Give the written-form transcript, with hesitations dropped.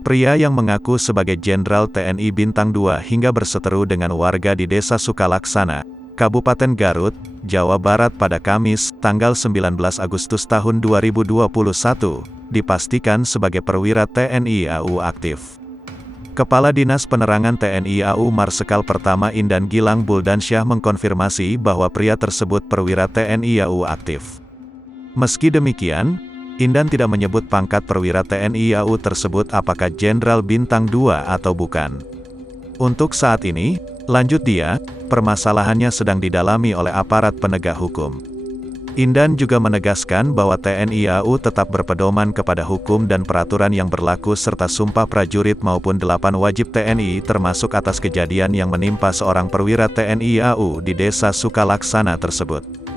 Pria yang mengaku sebagai Jenderal TNI Bintang 2 hingga berseteru dengan warga di Desa Sukalaksana, Kabupaten Garut, Jawa Barat pada Kamis, tanggal 19 Agustus tahun 2021, dipastikan sebagai perwira TNI AU aktif. Kepala Dinas Penerangan TNI AU Marsikal Pertama Indan Gilang Buldansyah mengkonfirmasi bahwa pria tersebut perwira TNI AU aktif. Meski demikian, Indan tidak menyebut pangkat perwira TNI AU tersebut apakah Jenderal Bintang 2 atau bukan. Untuk saat ini, lanjut dia, permasalahannya sedang didalami oleh aparat penegak hukum. Indan juga menegaskan bahwa TNI AU tetap berpedoman kepada hukum dan peraturan yang berlaku serta sumpah prajurit maupun 8 wajib TNI termasuk atas kejadian yang menimpa seorang perwira TNI AU di Desa Sukalaksana tersebut.